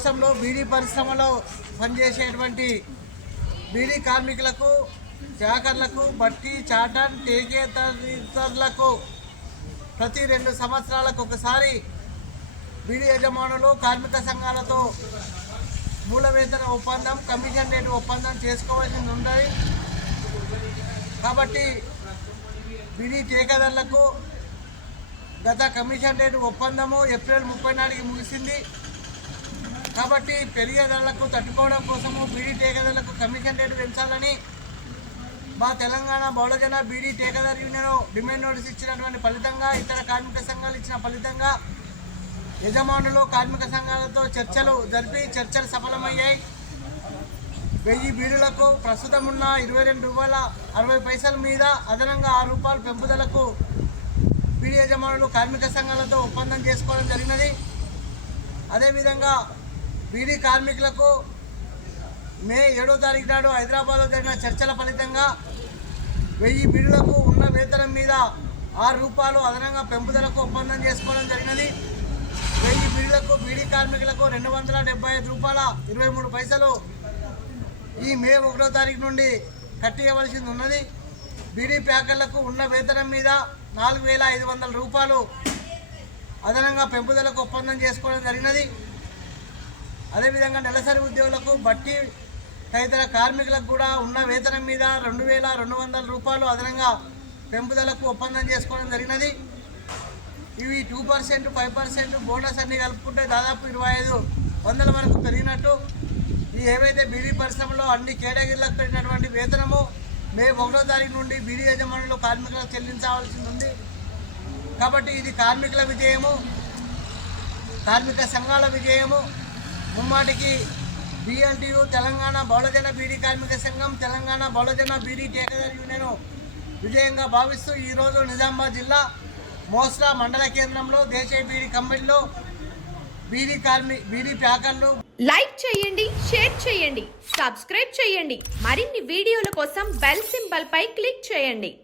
రాష్ట్రంలో బీడీ పరిశ్రమలో పనిచేసేటువంటి బీడీ కార్మికులకు, చాకర్లకు, బట్టి, చాటన్, టేకేతరులకు ప్రతి 2 సంవత్సరాలకు ఒకసారి బీడీ యజమానులు కార్మిక సంఘాలతో మూల వేతన ఒప్పందం, కమిషన్ రేటు ఒప్పందం చేసుకోవాల్సి ఉంటుంది. కాబట్టి బీడీ టేకేదారులకు గత కమిషన్ రేటు ఒప్పందము ఏప్రిల్ 30 నాటికి ముగిసింది. కాబట్టి పెరిగే ధరలకు తట్టుకోవడం కోసము బీడీ టేకేదారులకు కమిషన్ రేటు పెంచాలని మా తెలంగాణ బహుళజన బీడీ టేకేదార్ యూనియన్ డిమాండ్ నోటీస్ ఇచ్చినటువంటి ఫలితంగా, ఇతర కార్మిక సంఘాలు ఇచ్చిన ఫలితంగా యజమానులు కార్మిక సంఘాలతో చర్చలు జరిపి చర్చలు సఫలమయ్యాయి. 1000 బీడీలకు ప్రస్తుతం ఉన్న ₹22.60 మీద అదనంగా ₹6 పెంపుదలకు బీడీ యజమానులు కార్మిక సంఘాలతో ఒప్పందం చేసుకోవడం జరిగినది. అదేవిధంగా బీడీ కార్మికులకు మే 7వ తారీఖు నాడు హైదరాబాద్లో జరిగిన చర్చల ఫలితంగా 1000 బీడీలకు ఉన్న వేతనం మీద ₹6 అదనంగా పెంపుదలకు ఒప్పందం చేసుకోవడం జరిగినది. 1000 బీడీలకు బీడీ కార్మికులకు ₹255.23 ఈ మే 1వ తారీఖు నుండి కట్టియవలసింది ఉన్నది. బీడీ ప్యాకర్లకు ఉన్న వేతనం మీద ₹4,500 అదనంగా పెంపుదలకు ఒప్పందం చేసుకోవడం జరిగినది. అదేవిధంగా నెలసరి ఉద్యోగులకు, బట్టి తదితర కార్మికులకు కూడా ఉన్న వేతనం మీద ₹2,200 అదనంగా పెంపుదలకు ఒప్పందం చేసుకోవడం జరిగినది. ఇవి 2%, 5% బోనస్ అన్ని కలుపుకుంటే దాదాపు 2,500 వరకు పెరిగినట్టు. ఈ ఏవైతే బీడీ పరిశ్రమలో అన్ని కేటగిరీలకు పెరిగినటువంటి వేతనము మే 1వ తారీఖు నుండి బీడీ యజమానులు కార్మికులకు చెల్లించవలసి ఉంది. కాబట్టి ఇది కార్మికుల విజయము, కార్మిక సంఘాల విజయము. ముమ్మాటికి BLTU తెలంగాణ బహుళజన బీడీ కార్మిక సంఘం, తెలంగాణ బహుళజన బీడీ టేకేదార్ యూనియన్ విజయంగా భావిస్తూ ఈరోజు నిజామాబాద్ జిల్లా మోస్రా మండల కేంద్రంలో దేశీయ బీడీ కంపెనీలో బీడీ ప్యాకర్లు లైక్ చేయండి, షేర్ చేయండి, సబ్స్క్రైబ్ చేయండి. మరిన్ని వీడియోల కోసం బెల్ సింబల్ పై క్లిక్ చేయండి.